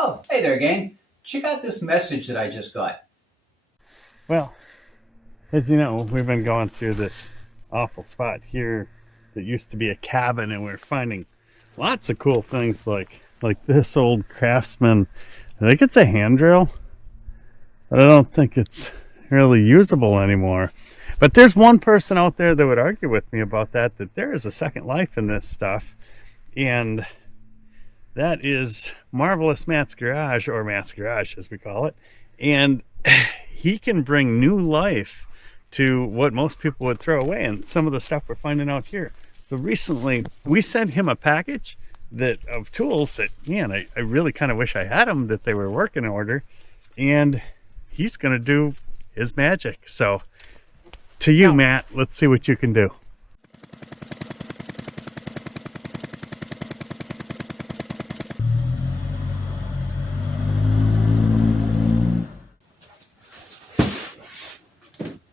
Oh, hey there, gang. Check out this message that I just got. Well, as you know, we've been going through this awful spot here that used to be a cabin, and we're finding lots of cool things like this old Craftsman. I think it's a hand drill, but I don't think it's really usable anymore. But there's one person out there that would argue with me about that there is a second life in this stuff, and that is Marvelous Matt's Garage, or Matt's Garage as we call it, and he can bring new life to what most people would throw away, and some of the stuff we're finding out here. So recently we sent him a package of tools that, man, I really kind of wish I had them, that they were working order, and he's going to do his magic. So to you, Matt, let's see what you can do.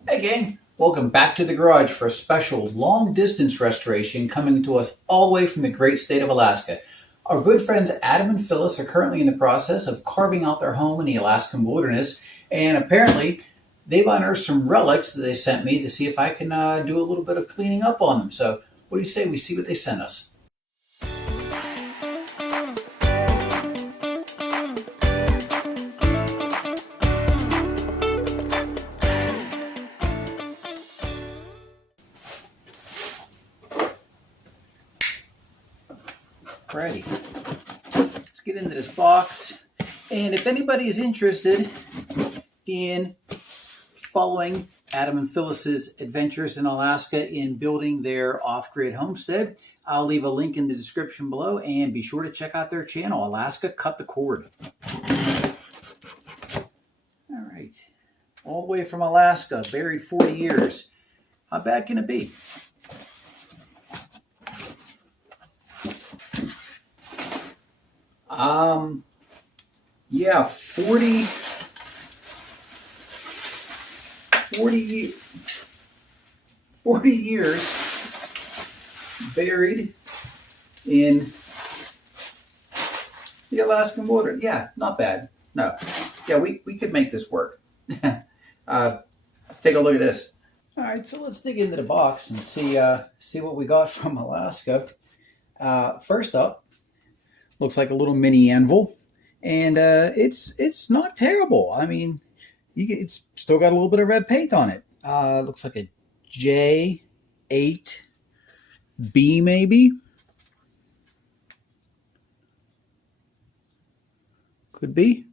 Hey, gang. Welcome back to the garage for a special long-distance restoration coming to us all the way from the great state of Alaska. Our good friends Adam and Phyllis are currently in the process of carving out their home in the Alaskan wilderness, and apparently they've unearthed some relics that they sent me to see if I can do a little bit of cleaning up on them. So what do you say we see what they sent us? Alrighty, let's get into this box. And if anybody is interested in following Adam and Phyllis's adventures in Alaska in building their off-grid homestead, I'll leave a link in the description below, and be sure to check out their channel, Alaska Cut the Cord. All right, all the way from Alaska, buried 40 years. How bad can it be? Yeah, 40 years buried in the Alaskan wilderness. Yeah, not bad. No. Yeah, we could make this work. Take a look at this. All right, so let's dig into the box and see what we got from Alaska. First up, looks like a little mini anvil, and it's not terrible. I mean, it's still got a little bit of red paint on it. Looks like a J8B maybe. Could be.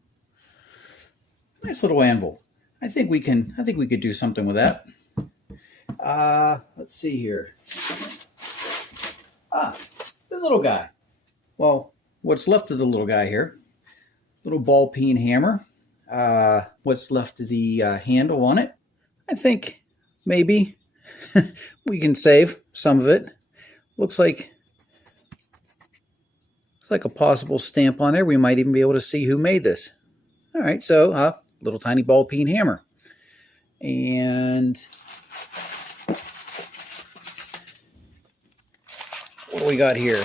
Nice little anvil. I think we could do something with that. Let's see here. This little guy. Well, what's left of the little guy here. Little ball peen hammer. What's left of the handle on it. I think maybe we can save some of it. Looks like a possible stamp on there. We might even be able to see who made this. All right, so little tiny ball peen hammer. And what do we got here?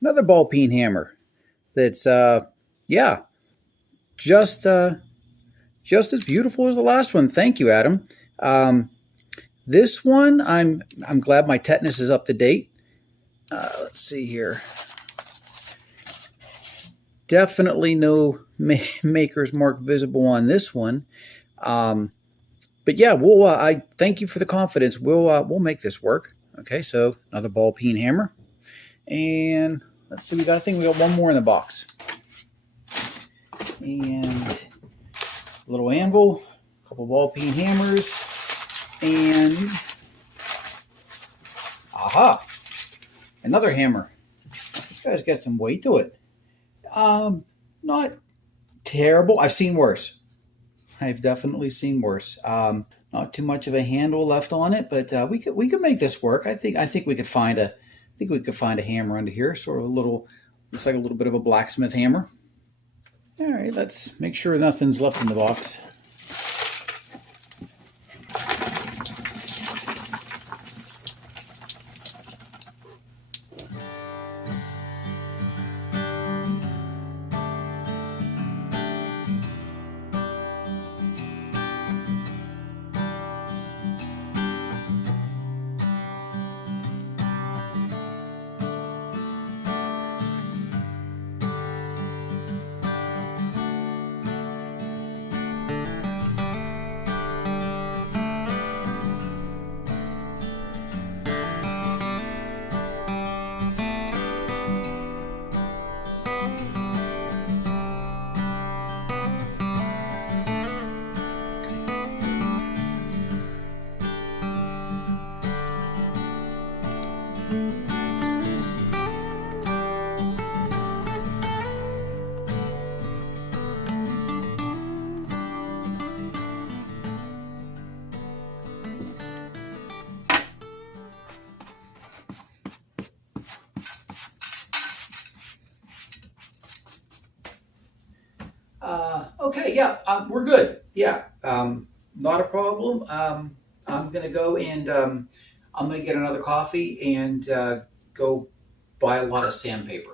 Another ball peen hammer that's just as beautiful as the last one. Thank you, Adam. This one, I'm glad my tetanus is up to date. Let's see here. Definitely no maker's mark visible on this one. But yeah, I thank you for the confidence. We'll make this work. Okay, so another ball peen hammer. And let's see, I think we got one more in the box. And a little anvil, a couple ball peen hammers, and aha, another hammer. This guy's got some weight to it. Not terrible. I've seen worse. I've definitely seen worse. Not too much of a handle left on it, but we could make this work. I think we could find a hammer under here. Sort of a little, looks like a little bit of a blacksmith hammer. All right, let's make sure nothing's left in the box. Okay, yeah, we're good. Yeah, not a problem. I'm gonna go and I'm gonna get another coffee and go buy a lot of sandpaper.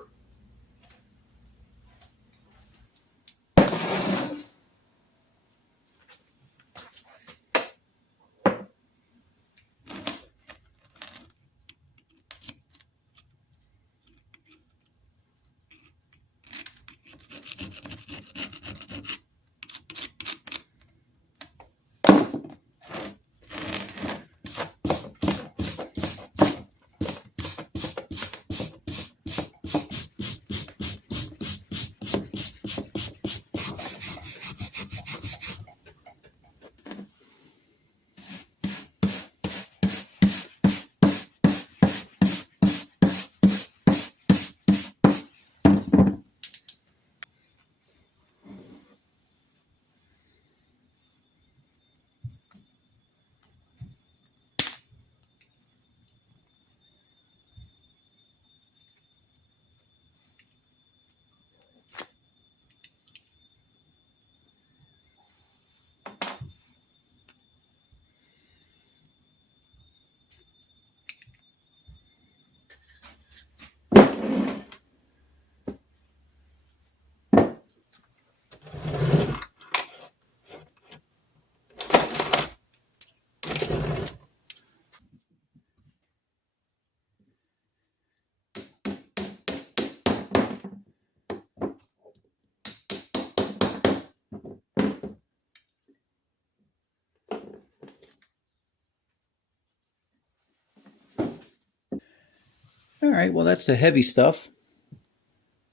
All right, well, that's the heavy stuff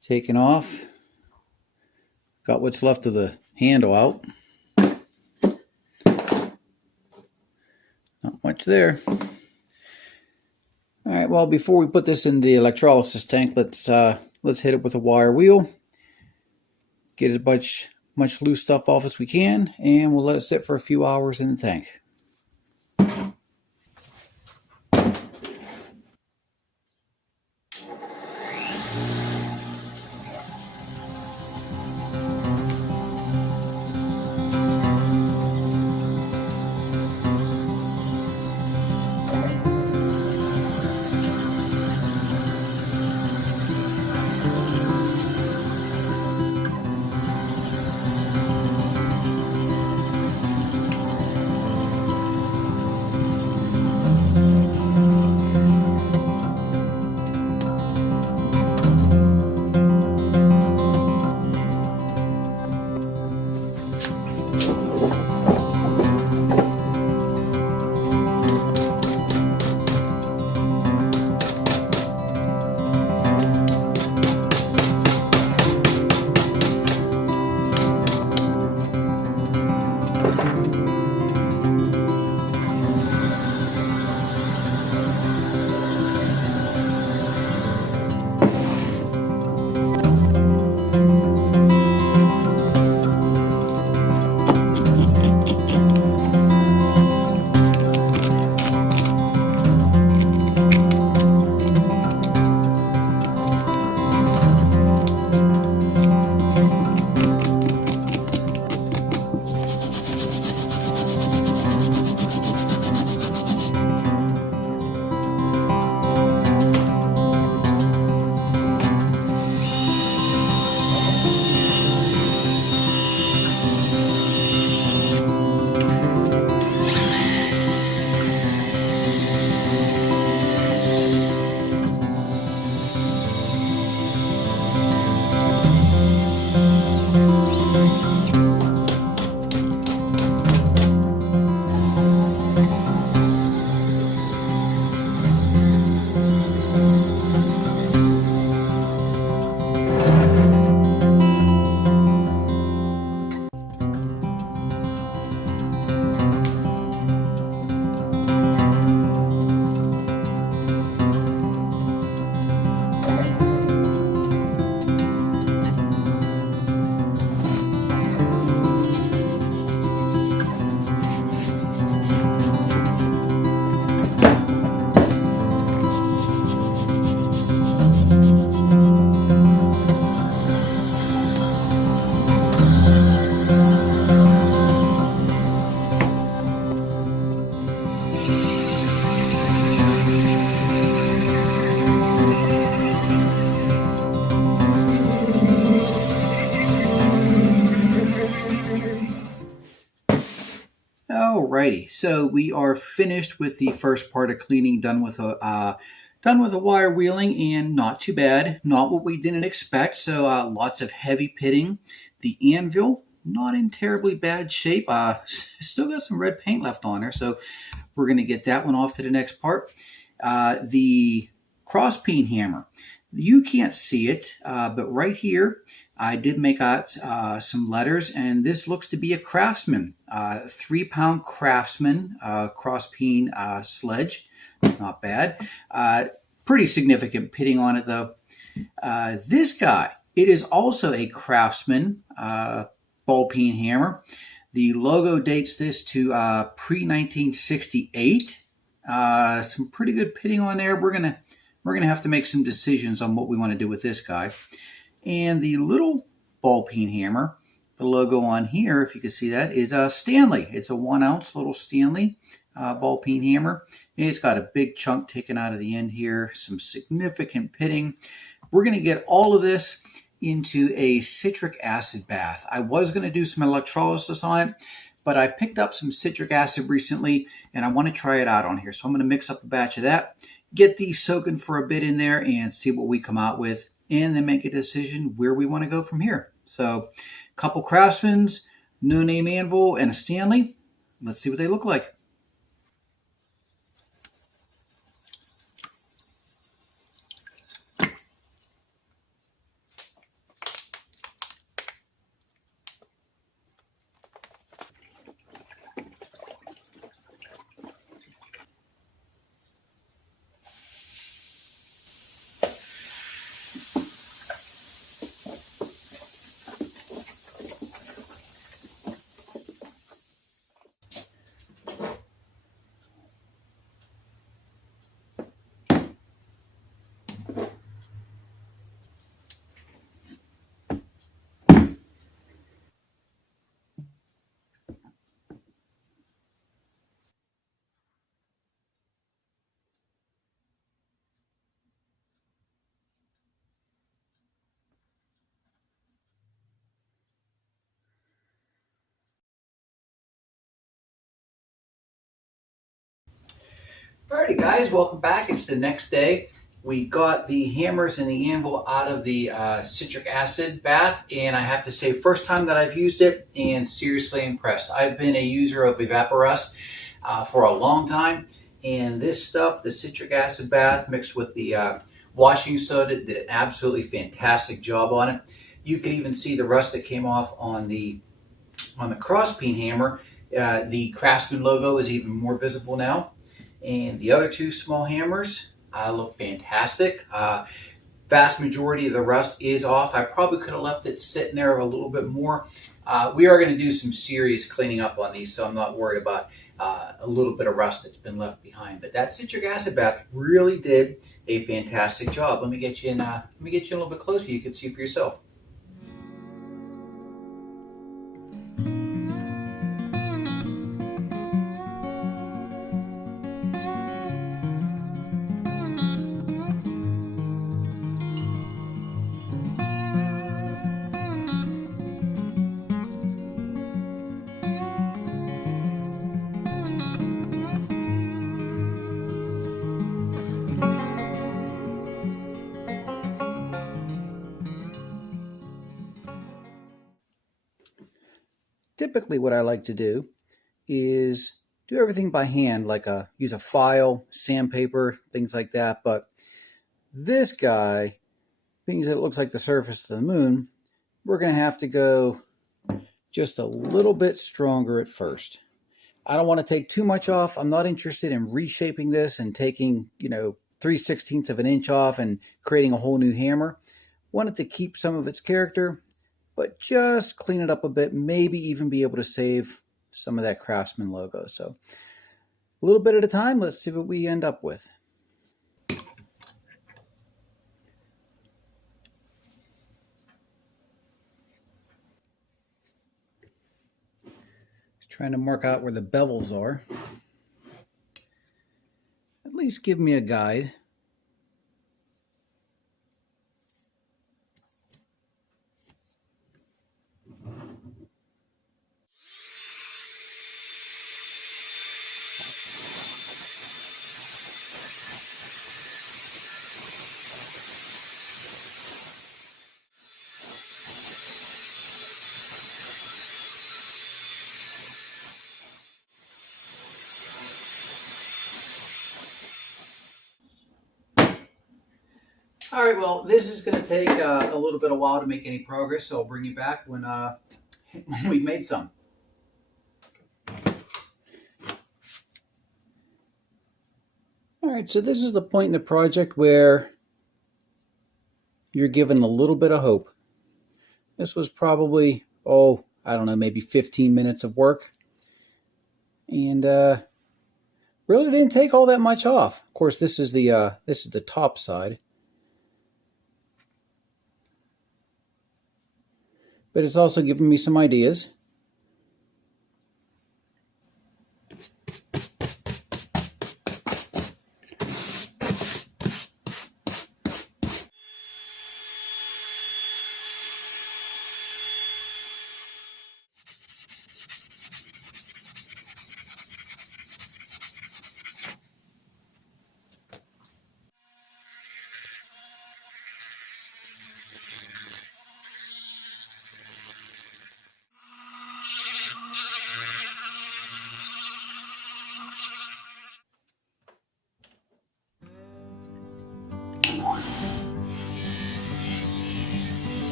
taken off. Got what's left of the handle out. Not much there. All right, well, before we put this in the electrolysis tank, let's hit it with a wire wheel. Get as much loose stuff off as we can, and we'll let it sit for a few hours in the tank. Alrighty, so we are finished with the first part of cleaning, done with a wire wheeling, and not too bad. Not what we didn't expect. So lots of heavy pitting. The anvil, not in terribly bad shape. Still got some red paint left on her, so we're going to get that one off to the next part. The cross peen hammer. You can't see it, but right here, I did make out some letters, and this looks to be a Craftsman, 3-pound Craftsman cross peen sledge. Not bad. Pretty significant pitting on it, though. This guy, it is also a Craftsman ball peen hammer. The logo dates this to pre-1968. Some pretty good pitting on there. We're gonna have to make some decisions on what we want to do with this guy. And the little ball peen hammer, the logo on here, if you can see that, is a Stanley. It's a 1-ounce little Stanley ball peen hammer. It's got a big chunk taken out of the end here, some significant pitting. We're going to get all of this into a citric acid bath. I was going to do some electrolysis on it, but I picked up some citric acid recently, and I want to try it out on here. So I'm going to mix up a batch of that, get these soaking for a bit in there, and see what we come out with, and then make a decision where we want to go from here. So a couple Craftsmans, no name anvil, and a Stanley. Let's see what they look like. Alrighty guys, welcome back. It's the next day. We got the hammers and the anvil out of the citric acid bath, and I have to say, first time that I've used it, and seriously impressed. I've been a user of Evaporust for a long time, and this stuff, the citric acid bath mixed with the washing soda, did an absolutely fantastic job on it. You can even see the rust that came off on the cross peen hammer. The Craftsman logo is even more visible now. And the other two small hammers look fantastic. Vast majority of the rust is off. I probably could have left it sitting there a little bit more. We are going to do some serious cleaning up on these, so I'm not worried about a little bit of rust that's been left behind. But that citric acid bath really did a fantastic job. Let me get you in. Let me get you a little bit closer. You can see for yourself. Typically what I like to do is do everything by hand, like use a file, sandpaper, things like that. But this guy, being that it looks like the surface of the moon, we're going to have to go just a little bit stronger at first. I don't want to take too much off. I'm not interested in reshaping this and taking, 3/16 of an inch off and creating a whole new hammer. Wanted to keep some of its character, but just clean it up a bit, maybe even be able to save some of that Craftsman logo. So a little bit at a time, let's see what we end up with. Trying to mark out where the bevels are. At least give me a guide. All right, well, this is going to take a little bit of while to make any progress, so I'll bring you back when, when we've made some. All right, so this is the point in the project where you're given a little bit of hope. This was probably, oh, I don't know, maybe 15 minutes of work. And really didn't take all that much off. Of course, this is the top side. But it's also given me some ideas.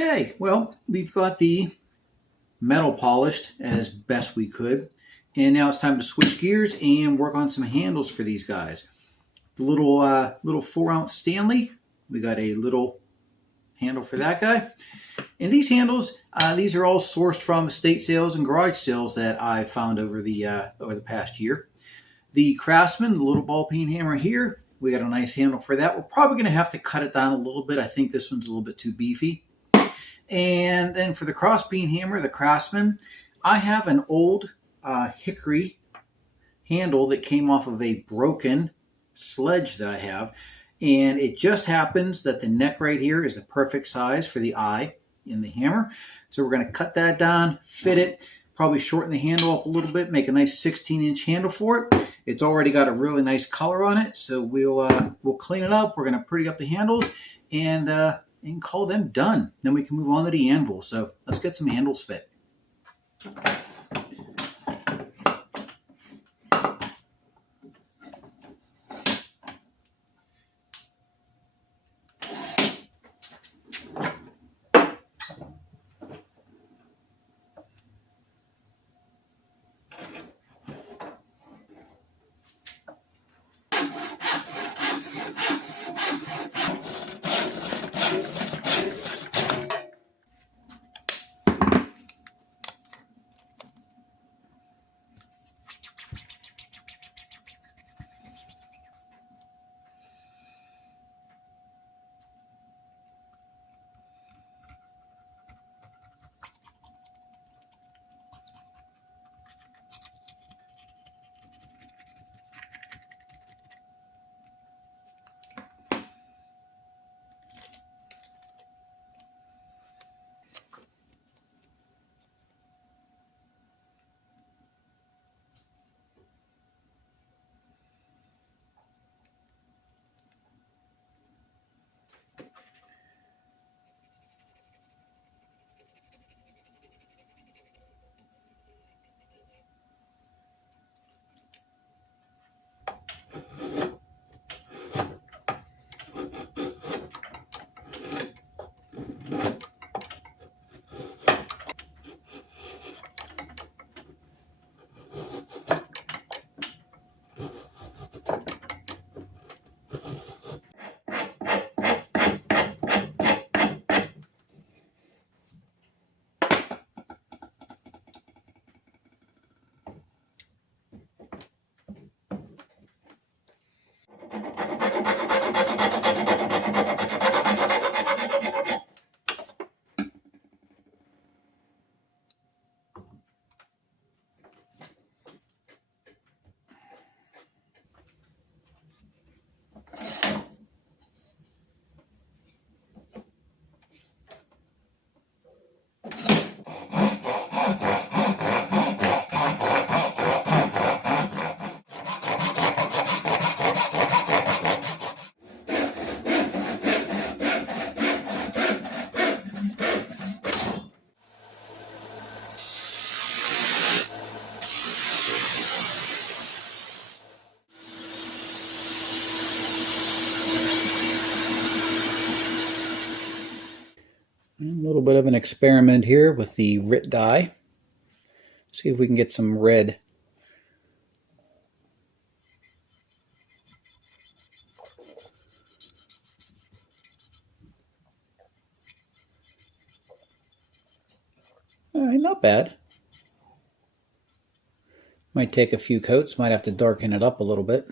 Okay, well, we've got the metal polished as best we could. And now it's time to switch gears and work on some handles for these guys. The little 4-ounce Stanley, we got a little handle for that guy. And these handles, these are all sourced from estate sales and garage sales that I found over the past year. The Craftsman, the little ball peen hammer here, we got a nice handle for that. We're probably going to have to cut it down a little bit. I think this one's a little bit too beefy. And then for the cross beam hammer, the Craftsman, I have an old hickory handle that came off of a broken sledge that I have. And it just happens that the neck right here is the perfect size for the eye in the hammer. So we're going to cut that down, fit it, probably shorten the handle up a little bit, make a nice 16-inch handle for it. It's already got a really nice color on it, so we'll clean it up. We're going to pretty up the handles and call them done. Then we can move on to the anvil. So let's get some handles fit. A little bit of an experiment here with the RIT die. See if we can get some red. All right, not bad. Might take a few coats, might have to darken it up a little bit.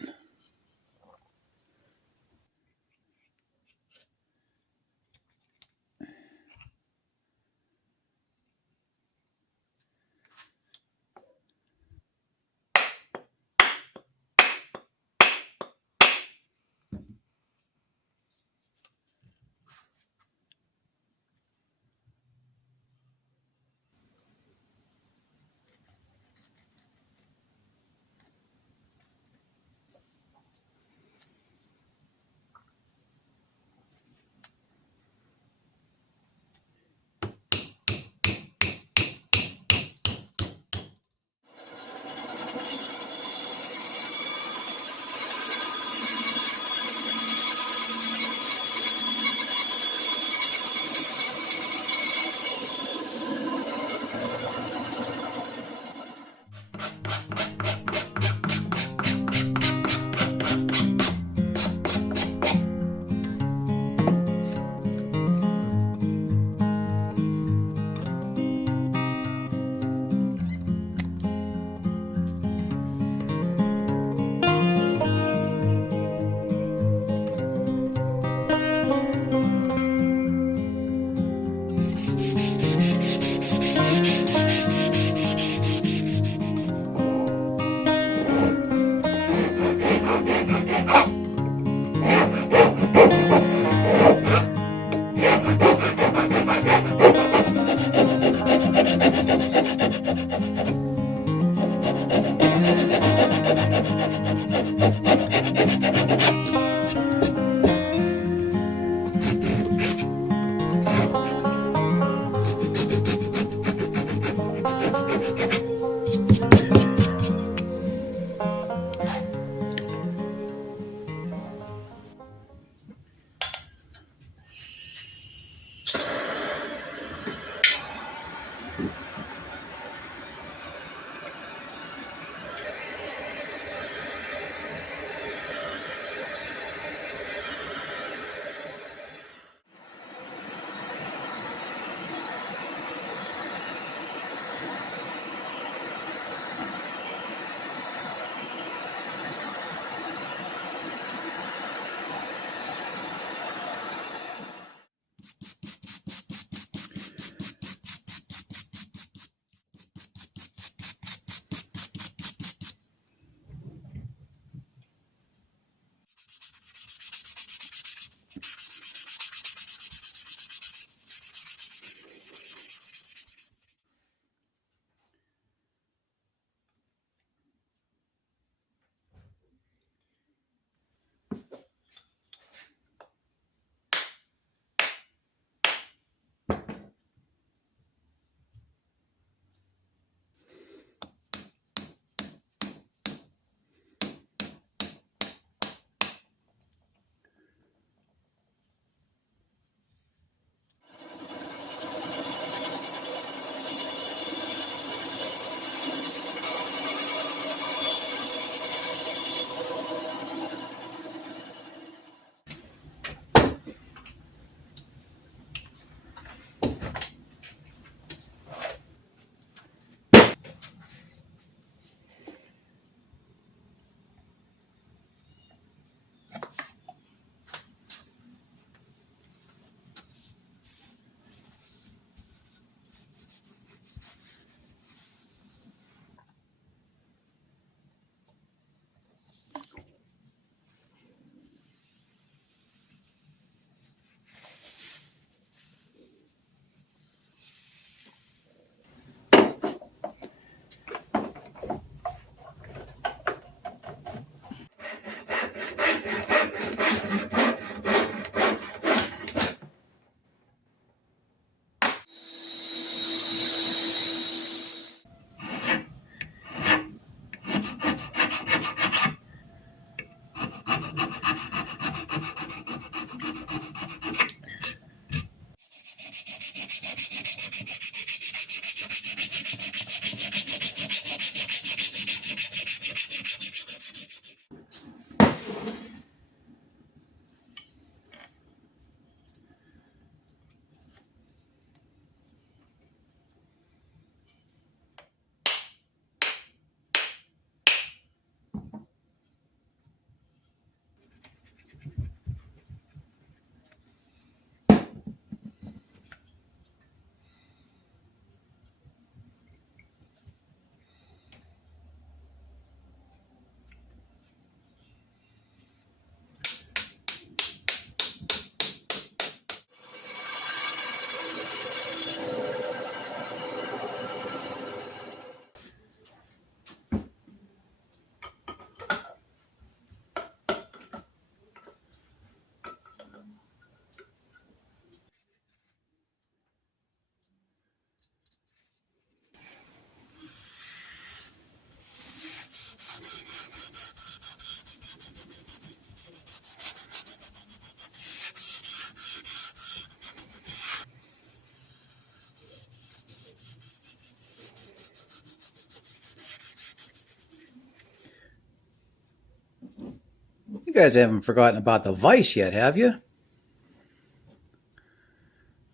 You guys haven't forgotten about the vise yet, have you?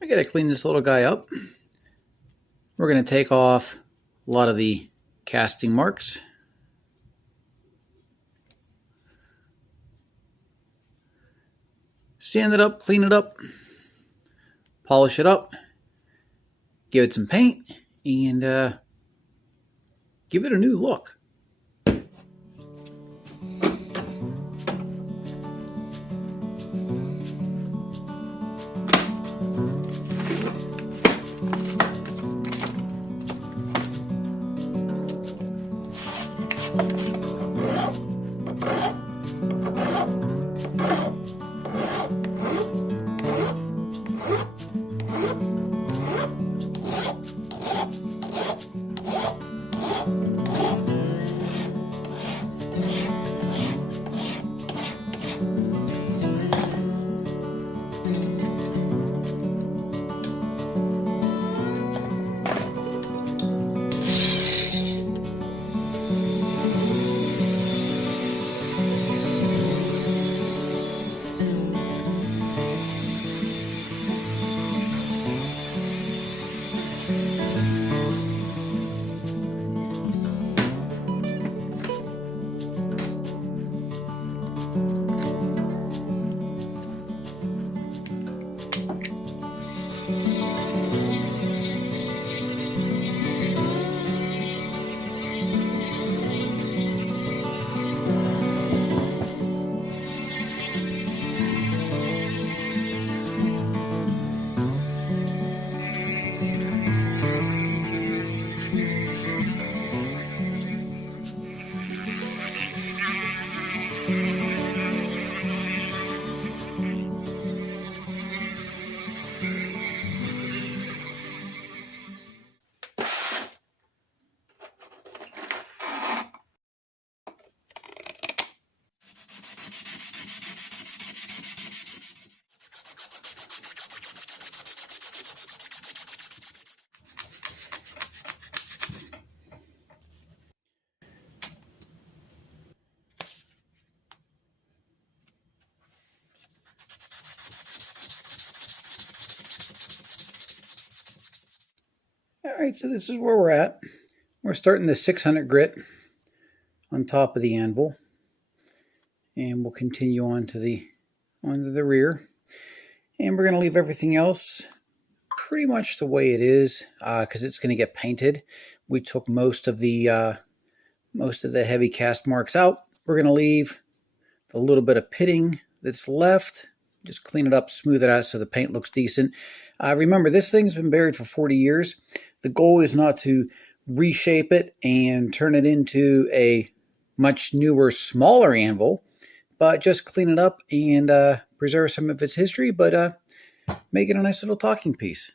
I gotta clean this little guy up. We're gonna take off a lot of the casting marks. Sand it up, clean it up, polish it up, give it some paint, and give it a new look. All right, so this is where we're at. We're starting the 600 grit on top of the anvil, and we'll continue on to the rear. And we're going to leave everything else pretty much the way it is because it's going to get painted. We took most of the heavy cast marks out. We're going to leave the little bit of pitting that's left. Just clean it up, smooth it out so the paint looks decent. Remember, this thing's been buried for 40 years. The goal is not to reshape it and turn it into a much newer, smaller anvil, but just clean it up and preserve some of its history, but make it a nice little talking piece.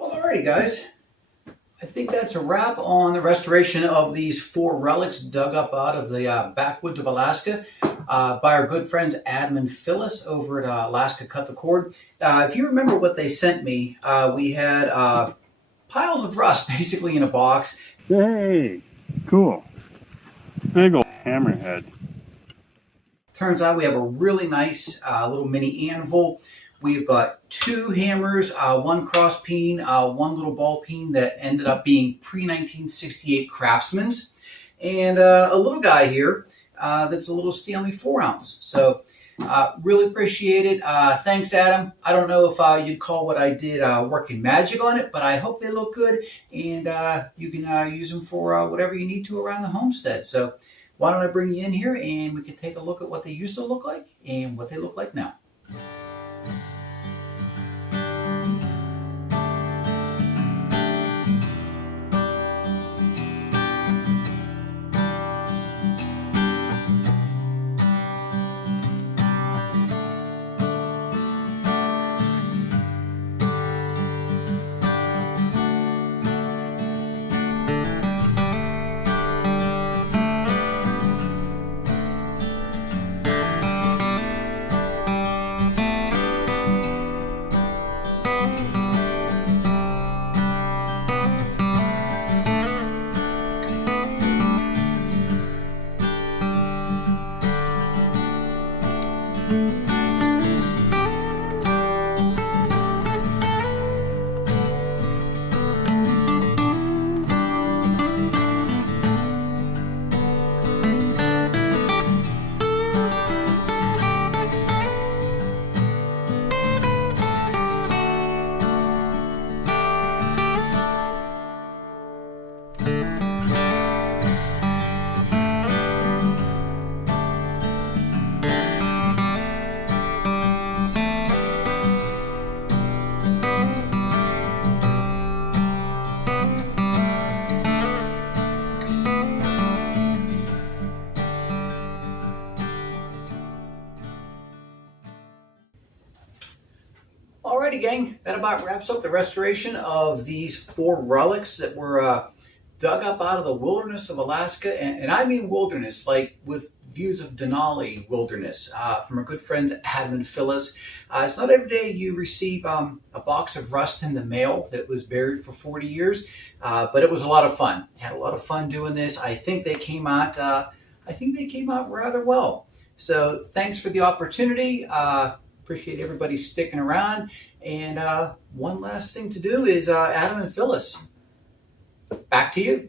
Alrighty, guys. I think that's a wrap on the restoration of these 4 relics dug up out of the backwoods of Alaska by our good friends Adam and Phyllis over at Alaska Cut the Cord. If you remember what they sent me, we had piles of rust basically in a box. Hey, cool. Big old hammerhead. Turns out we have a really nice little mini anvil. We've got 2 hammers, 1 cross peen, 1 little ball peen that ended up being pre-1968 Craftsman's, and a little guy here that's a little Stanley 4-ounce. So really appreciate it. Thanks, Adam. I don't know if you'd call what I did working magic on it, but I hope they look good, and you can use them for whatever you need to around the homestead. So why don't I bring you in here and we can take a look at what they used to look like and what they look like now. Alrighty, gang, that about wraps up the restoration of these 4 relics that were dug up out of the wilderness of Alaska, and I mean wilderness, like with views of Denali Wilderness from our good friends Adam and Phyllis. It's not every day you receive a box of rust in the mail that was buried for 40 years, but it was a lot of fun. Had a lot of fun doing this. I think they came out rather well. So thanks for the opportunity. Appreciate everybody sticking around. And one last thing to do is Adam and Phyllis, back to you.